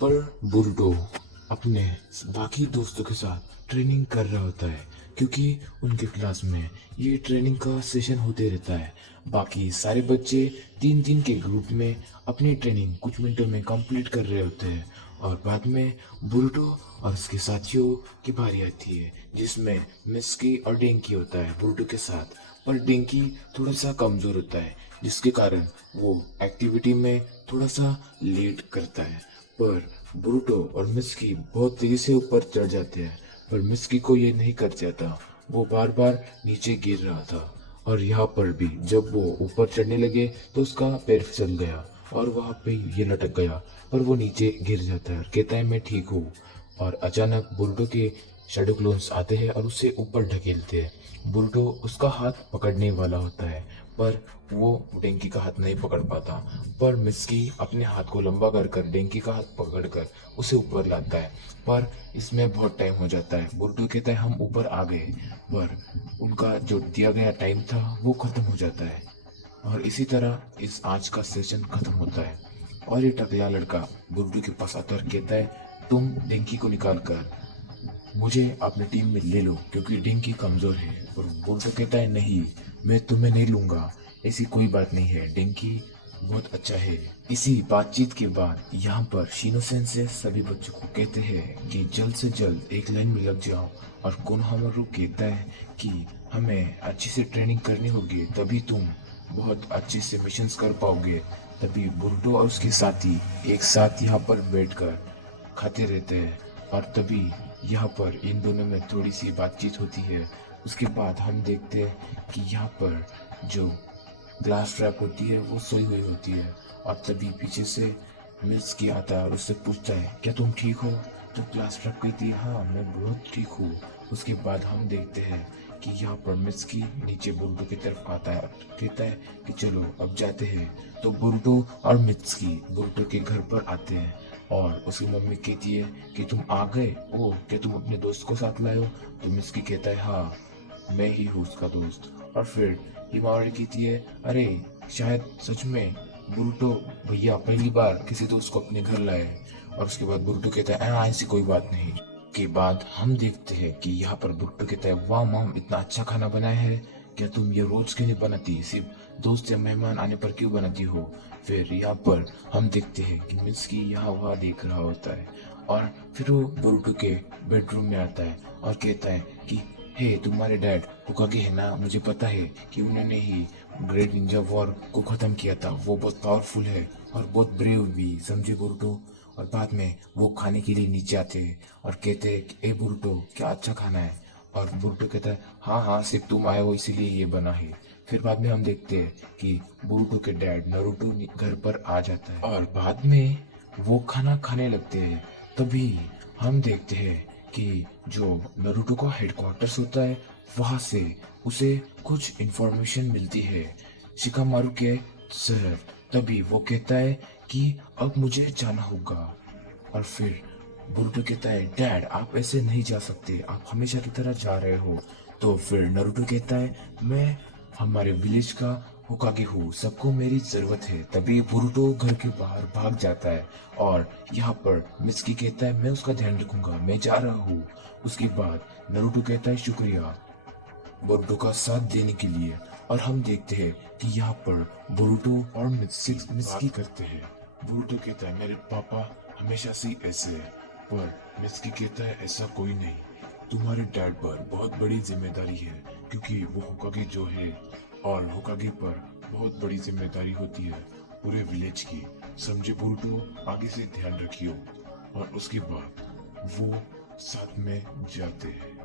पर बुरुटो अपने बाकी दोस्तों के साथ ट्रेनिंग कर रहा होता है, क्योंकि उनके क्लास में ये ट्रेनिंग का सेशन होते रहता है। बाकी सारे बच्चे तीन तीन के ग्रुप में अपनी ट्रेनिंग कुछ मिनटों में कंप्लीट कर रहे होते हैं और बाद में बुरुटो और उसके साथियों की बारी आती है, जिसमें मिस्की और डेंकी होता है बुरुटो के साथ। पर डेंकी थोड़ा सा कमजोर होता है, जिसके कारण वो एक्टिविटी में थोड़ा सा लेट करता है। पर ब्रूटो और मिस्की बहुत तेजी से ऊपर चढ़ जाते हैं, पर मिस्की को ये नहीं कर जाता। वो बार बार नीचे गिर रहा था और यहाँ पर भी जब वो ऊपर चढ़ने लगे तो उसका पैर फिसल गया और वहाँ पे ये लटक गया और वो नीचे गिर जाता है और कहता है मैं ठीक हूँ। और अचानक बुरुटो के शैडो क्लोन्स आते हैं और उसे ऊपर ढकेलते हैं। बुरुटो उसका हाथ पकड़ने वाला होता है, पर वो डेंकी का हाथ नहीं पकड़ पाता। पर मिस्की अपने हाथ को लंबा कर कर डेंकी का हाथ पकड़कर उसे ऊपर लाता है, पर इसमें बहुत टाइम हो जाता है। बुरुटो कहता है हम ऊपर आ गए, पर उनका जो दिया गया टाइम था वो खत्म हो जाता है और इसी तरह इस आज का सेशन खत्म होता है। और ये टकला लड़का बुरुटो के पास आता है और कहता है तुम डेंकी को निकाल कर मुझे अपनी टीम में ले लो, क्योंकि डिंकी कमजोर है। और बुल्टो कहता है नहीं, मैं तुम्हें नहीं लूंगा, ऐसी कोई बात नहीं है, डिंकी बहुत अच्छा है। इसी बातचीत के बाद यहाँ पर शिनोसेन से सभी बच्चों को कहते हैं कि जल्द से जल्द एक लाइन में लग जाओ। और कोनोहामारू कहता है कि हमें अच्छी से ट्रेनिंग करनी होगी, तभी तुम बहुत अच्छे से मिशंस कर पाओगे। तभी बुरुटो और उसके साथी एक साथ यहाँ पर बैठकर खाते रहते हैं और तभी यहाँ पर इन दोनों में थोड़ी सी बातचीत होती है। उसके बाद हम देखते हैं कि यहाँ पर जो ग्लास ट्रैप होती है वो सोई हुई होती है और तभी पीछे से मिल्स की आता है और उससे पूछता है क्या तुम ठीक हो। तो ग्लास ट्रैप कहती है हाँ मैं बहुत ठीक हूँ। उसके बाद हम देखते हैं कि यहाँ पर मिस्की नीचे बुरुटो की तरफ आता है और कहता है कि चलो अब जाते हैं। तो बुरुटो और मित्सकी बुरुटो के घर पर आते हैं और उसकी मम्मी कहती है कि तुम आ गए ओ, क्या तुम अपने दोस्त को साथ लाए हो। तो मित्सकी कहता है हाँ मैं ही हूँ उसका दोस्त। और फिर हिमावरी कहती है अरे शायद सच में बुरुटो भैया पहली बार किसी दोस्त को अपने घर लाए हैं। और उसके बाद बुरुटो कहता है हाँ ऐसी कोई बात नहीं। के बाद हम देखते हैं कि यहाँ पर बुरुटो कहता है वाह मॉम इतना अच्छा खाना बनाया है, क्या तुम ये रोज क्यों नहीं बनाती, सिर्फ दोस्त या मेहमान आने पर क्यों बनाती हो। फिर यहाँ पर हम देखते हैं कि मित्सकी यहाँ वहाँ देख रहा होता है और फिर वो बुरुटो के बेडरूम में आता है और कहता है कि हे तुम्हारे डैड होकागे है ना, मुझे पता है कि उन्होंने ही ग्रेट निंजा वॉर को खत्म किया था, वो बहुत पावरफुल है और बहुत ब्रेव भी, समझे बुरुटो। और बाद में वो खाने के लिए नीचे आते हैं और कहते हैं कि ए बुरुटो क्या अच्छा खाना है। और बुरुटो कहता है हाँ हाँ सिर्फ तुम आए हो इसीलिए ये बना है। फिर बाद में हम देखते हैं कि बुरुटो के डैड नारुतो घर पर आ जाता है और बाद में वो खाना खाने लगते हैं। तभी हम देखते हैं कि जो नारुतो का हेडक्वार्टर्स होता है वहां से उसे कुछ इंफॉर्मेशन मिलती है शिकामारू के शहर। तभी वो कहता है कि अब मुझे जाना होगा। और फिर बुरुटो कहता है डैड आप ऐसे नहीं जा सकते, आप हमेशा की तरह जा रहे हो। तो फिर नारुतो कहता है मैं हमारे विलेज का होकागे हूँ, सबको मेरी जरूरत है। तभी बुरुटो घर के बाहर भाग जाता है और यहाँ पर मिस्की कहता है मैं उसका ध्यान रखूंगा, मैं जा रहा हूँ। उसके बाद नारुतो कहता है शुक्रिया बोरुटो का साथ देने के लिए। और हम देखते हैं कि यहाँ पर बोरुटो और मिस्की करते हैं। बोरुटो कहता है मेरे पापा हमेशा से ही ऐसे है, पर मिस्की कहता है ऐसा कोई नहीं, तुम्हारे डैड पर बहुत बड़ी जिम्मेदारी है, क्योंकि वो होकागे जो है और होकागे पर बहुत बड़ी जिम्मेदारी होती है पूरे विलेज की, समझे बोरुटो, आगे से ध्यान रखियो। और उसके बाद वो साथ में जाते हैं।